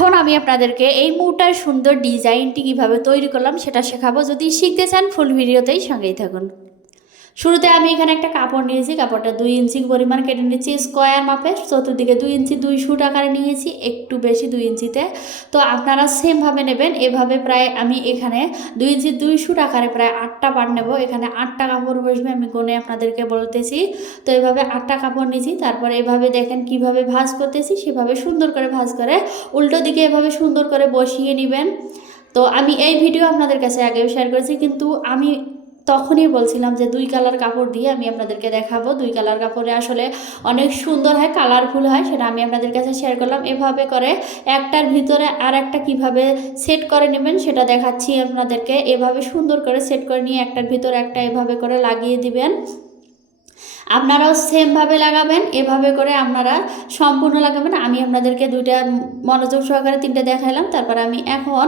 এখন আমি আপনাদেরকে এই মুটার সুন্দর ডিজাইনটি কীভাবে তৈরি করলাম সেটা শেখাবো। যদি শিখতে চান ফুল ভিডিওতেই সঙ্গেই থাকুন। শুরুতে আমি এখানে একটা কাপড় নিয়েছি, কাপড়টা 2 ইঞ্চি পরিমাণ কেটে নিচ্ছি স্কোয়ার মাপে, চতুর্দিকে 2 ইঞ্চি 2 সুত আকারে নিয়েছি, একটু বেশি 2 ইঞ্চিতে। তো আপনারা সেমভাবে নেবেন। এভাবে প্রায় আমি এখানে 2 ইঞ্চি 2 সুত আকারে প্রায় 8টা পার্ট নেব। এখানে 8টা কাপড় বসবে, আমি গুনে আপনাদেরকে বলতেছি। তো এভাবে 8টা কাপড় নিয়েছি। তারপর এভাবে দেখেন কিভাবে ভাঁজ করতেছি, সেভাবে সুন্দর করে ভাঁজ করে উল্টো দিকে এভাবে সুন্দর করে বসিয়ে নেবেন। তো আমি এই ভিডিও আপনাদের কাছে আগেও শেয়ার করেছি, কিন্তু আমি তখনই বলছিলাম যে 2 কালার কাপড় দিয়ে আমি আপনাদেরকে দেখাবো। 2 কালার কাপড়ে আসলে অনেক সুন্দর হয়, কালারফুল হয়, সেটা আমি আপনাদের কাছে শেয়ার করলাম। এভাবে করে একটার ভিতরে আর একটা কীভাবে সেট করে নেবেন সেটা দেখাচ্ছি আপনাদেরকে। এভাবে সুন্দর করে সেট করে নিয়ে একটার ভিতরে একটা এভাবে করে লাগিয়ে দিবেন। আপনারাও সেমভাবে লাগাবেন, এভাবে করে আপনারা সম্পূর্ণ লাগাবেন। আমি আপনাদেরকে দুইটা মনোযোগ সহকারে 3টে দেখালাম। তারপর আমি এখন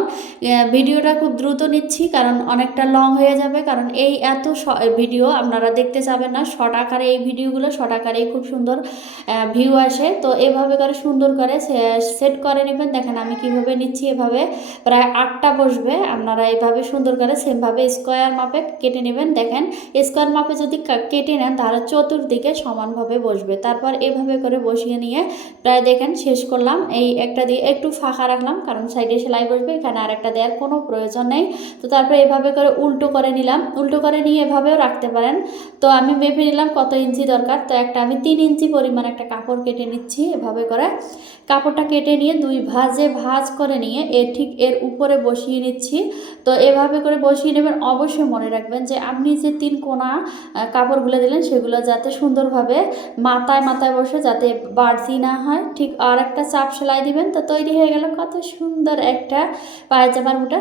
ভিডিওটা খুব দ্রুত নিচ্ছি, কারণ অনেকটা লং হয়ে যাবে। কারণ এই এত ভিডিও আপনারা দেখতে যাবেন না, শর্ট আকারে এই ভিডিওগুলো শর্ট আকারেই খুব সুন্দর ভিউ আসে। তো এভাবে করে সুন্দর করে সেট করে নেবেন। দেখেন আমি কিভাবে নিচ্ছি, এভাবে প্রায় 8টা বসবে। আপনারা এইভাবে সুন্দর করে সেমভাবে স্কোয়ার মাপে কেটে নেবেন। দেখেন স্কোয়ার মাপে যদি কেটে নেন তাহলে চতুর্দিকে সমানভাবে বসবে। তারপর এভাবে করে বসিয়ে নিয়ে প্রায় দেখেন শেষ করলাম। এই একটা দিয়ে একটু ফাঁকা রাখলাম, কারণ সাইডে সেলাই বসবে, এখানে আরেকটা দেওয়ার কোনো প্রয়োজন নেই। তো তারপর এভাবে করে উল্টো করে নিলাম, উল্টো করে নিয়ে এভাবেও রাখতে পারেন। তো আমি মেপে নিলাম কত ইঞ্চি দরকার। তো আমি 3 ইঞ্চি পরিমাণ একটা কাপড় কেটে নিচ্ছি। এভাবে করে কাপড়টা কেটে নিয়ে 2 ভাঁজে ভাঁজ করে নিয়ে ঠিক এর উপরে বসিয়ে নিচ্ছি। তো এভাবে করে বসিয়ে নেবেন। অবশ্যই মনে রাখবেন যে আপনি যে 3 কোণা কাপড়গুলো দিলেন সেগুলো যাতে সুন্দরভাবে মাথায় মাথায় বসে, যাতে বাড়তি না হয়। ঠিক আর একটা চাপ সেলাই দিবেন। তো তৈরি হয়ে গেল কত সুন্দর একটা পায়জামার মুটা।